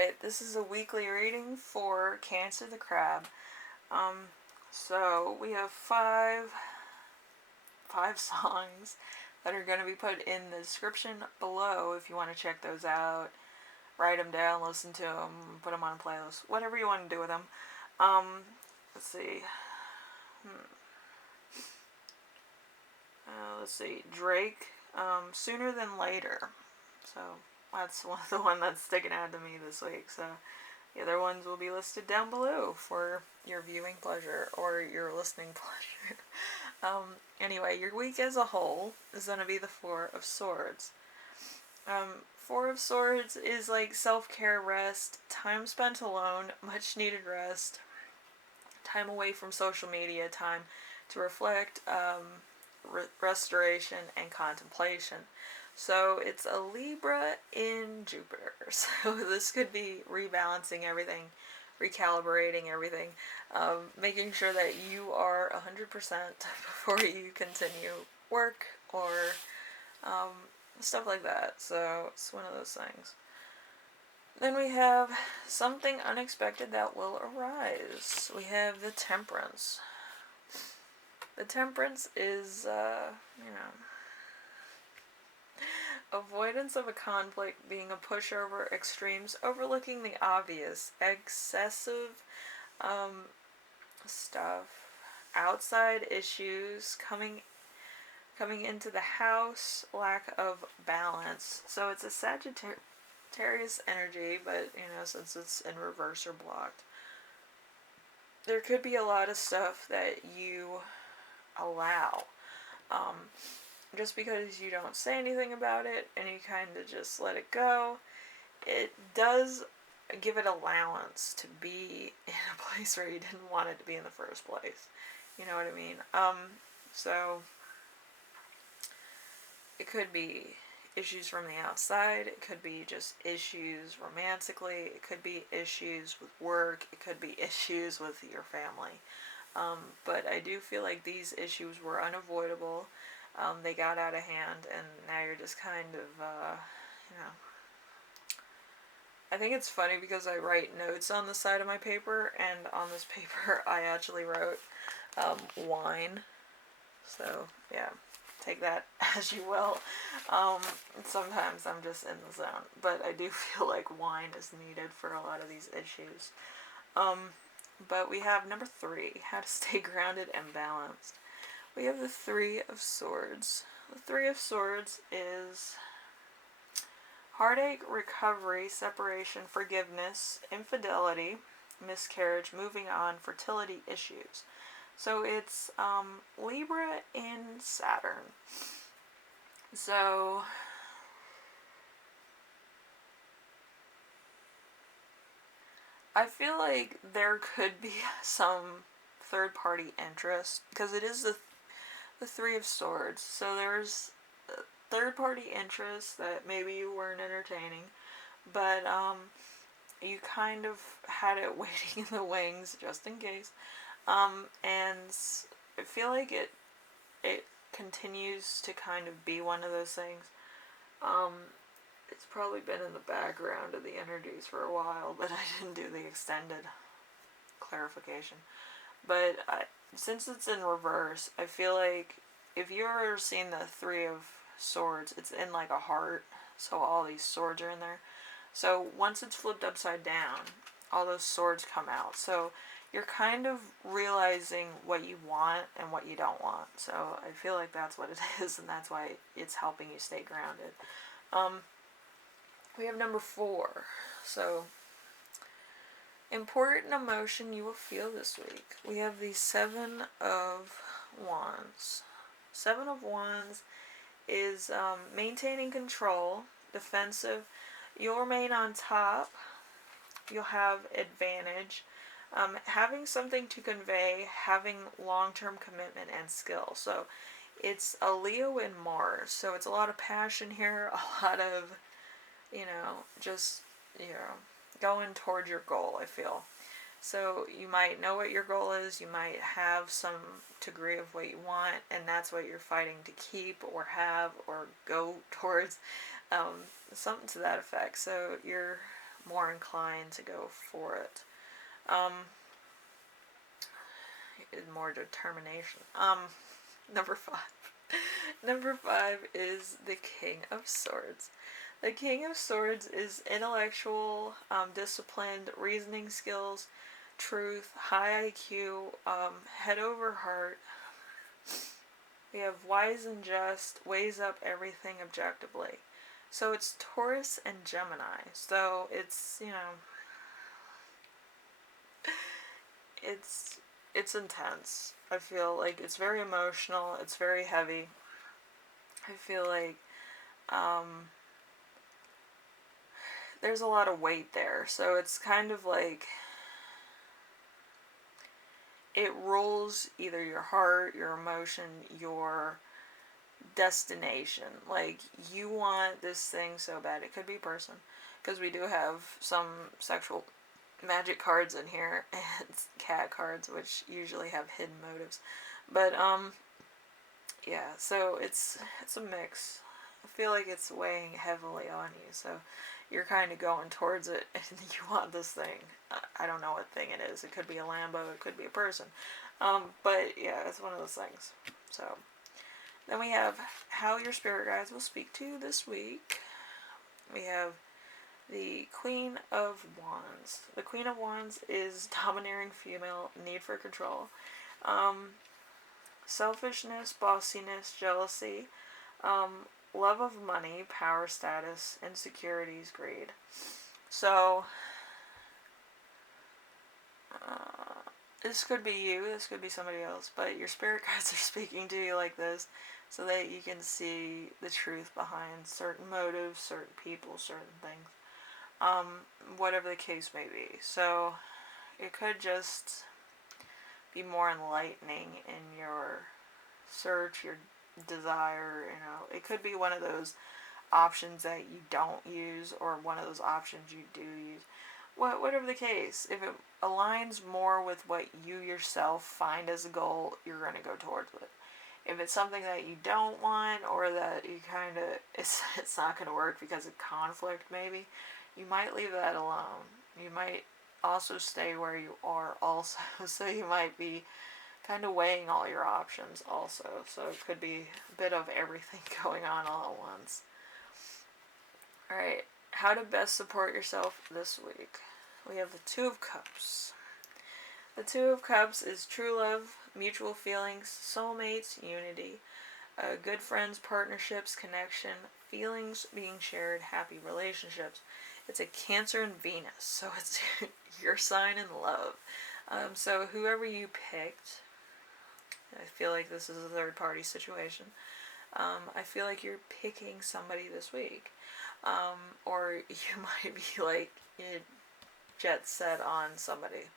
Alright, this is a weekly reading for Cancer the Crab. So we have five songs that are going to be put in the description below if you want to check those out. Write them down, listen to them, put them on a playlist, whatever you want to do with them. Let's see. Let's see. Drake, Sooner Than Later. So that's the one that's sticking out to me this week. So the other ones will be listed down below for your viewing pleasure or your listening pleasure. Anyway, your week as a whole is going to be the Four of Swords. Four of Swords is like self-care, rest, time spent alone, much needed rest, time away from social media, time to reflect, restoration, and contemplation. So it's a Libra in Jupiter. So this could be rebalancing everything, recalibrating everything, making sure that you are 100% before you continue work or stuff like that. So it's one of those things. Then we have something unexpected that will arise. We have the Temperance. The Temperance is, avoidance of a conflict, being a pushover, extremes, overlooking the obvious, excessive stuff, outside issues, coming into the house, lack of balance. So it's a Sagittarius energy, but since it's in reverse or blocked, there could be a lot of stuff that you allow. Just because you don't say anything about it and you kind of just let it go, it does give it allowance to be in a place where you didn't want it to be in the first place. You know what I mean? So it could be issues from the outside, it could be just issues romantically, it could be issues with work, it could be issues with your family. But I do feel like these issues were unavoidable. They got out of hand, and now you're just kind of, I think it's funny because I write notes on the side of my paper, and on this paper I actually wrote wine. So, yeah, take that as you will. Sometimes I'm just in the zone, but I do feel like wine is needed for a lot of these issues. But we have number 3, how to stay grounded and balanced. We have the Three of Swords. The Three of Swords is heartache, recovery, separation, forgiveness, infidelity, miscarriage, moving on, fertility issues. So it's Libra in Saturn. So I feel like there could be some third-party interest because it is the Three of Swords. So there's third-party interest that maybe you weren't entertaining, but you kind of had it waiting in the wings just in case. And I feel like it continues to kind of be one of those things. It's probably been in the background of the energies for a while, but I didn't do the extended clarification. But since it's in reverse, I feel like if you've ever seen the Three of Swords, it's in like a heart, so all these swords are in there. So once it's flipped upside down, all those swords come out. So you're kind of realizing what you want and what you don't want. So I feel like that's what it is, and that's why it's helping you stay grounded. We have number 4. So important emotion you will feel this week. We have the Seven of Wands. Seven of Wands is maintaining control, defensive. You'll remain on top. You'll have advantage. Having something to convey, having long-term commitment and skill. So it's a Leo in Mars. So it's a lot of passion here, a lot of, just, going toward your goal, I feel. So you might know what your goal is, you might have some degree of what you want, and that's what you're fighting to keep or have or go towards, something to that effect. So you're more inclined to go for it. Um, More determination. Number 5. Number 5 is the King of Swords. The King of Swords is intellectual, disciplined, reasoning skills, truth, high IQ, head over heart. We have wise and just, weighs up everything objectively. So it's Taurus and Gemini. So it's, it's intense. I feel like it's very emotional, it's very heavy. I feel like there's a lot of weight there. So it's kind of like it rules either your heart, your emotion, your destination. Like, you want this thing so bad. It could be a person, because we do have some sexual magic cards in here, and cat cards, which usually have hidden motives. But yeah, so it's a mix. I feel like it's weighing heavily on you, so you're kind of going towards it, and you want this thing. I don't know what thing it is. It could be a Lambo, it could be a person. But yeah, it's one of those things. So then we have how your spirit guides will speak to you this week. We have the Queen of Wands. The Queen of Wands is domineering female, need for control, selfishness, bossiness, jealousy, love of money, power, status, insecurities, greed. So, this could be you, this could be somebody else, but your spirit guides are speaking to you like this so that you can see the truth behind certain motives, certain people, certain things. Whatever the case may be. So, it could just be more enlightening in your search, your desire, It could be one of those options that you don't use, or one of those options you do use. Whatever the case, if it aligns more with what you yourself find as a goal, you're going to go towards it. If it's something that you don't want, or that you kind of, it's not going to work because of conflict maybe, you might leave that alone. You might also stay where you are also, so you might be kind of weighing all your options also. So it could be a bit of everything going on all at once. Alright, how to best support yourself this week. We have the Two of Cups. The Two of Cups is true love, mutual feelings, soulmates, unity, good friends, partnerships, connection, feelings being shared, happy relationships. It's a Cancer and Venus, so it's your sign in love. So whoever you picked, I feel like this is a third party situation. I feel like you're picking somebody this week. Or you might be like jet set on somebody.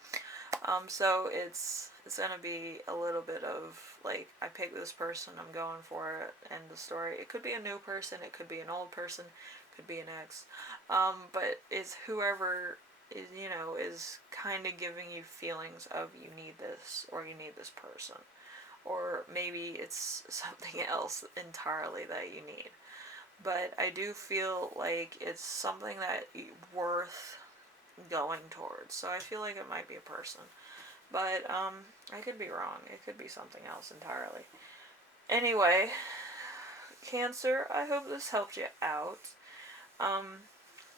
So it's gonna be a little bit of like, I picked this person, I'm going for it, end of story. It could be a new person, it could be an old person, it could be an ex. But it's whoever is, is kind of giving you feelings of you need this, or you need this person. Or maybe it's something else entirely that you need. But I do feel like it's something that worth going towards. So I feel like it might be a person. But I could be wrong. It could be something else entirely. Anyway, Cancer, I hope this helped you out.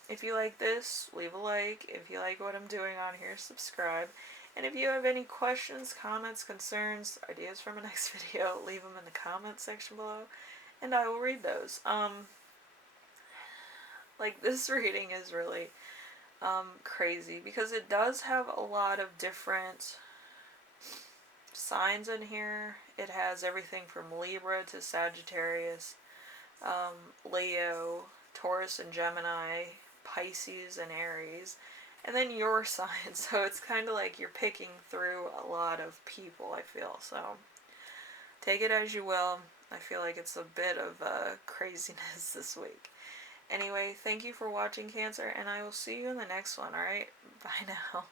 If you like this, leave a like. If you like what I'm doing on here, subscribe. And if you have any questions, comments, concerns, ideas for my next video, leave them in the comment section below, and I will read those. Like, this reading is really crazy because it does have a lot of different signs in here. It has everything from Libra to Sagittarius, Leo, Taurus and Gemini, Pisces and Aries, and then your sign. So it's kind of like you're picking through a lot of people, I feel. So take it as you will. I feel like it's a bit of craziness this week. Anyway, thank you for watching, Cancer, and I will see you in the next one, alright? Bye now.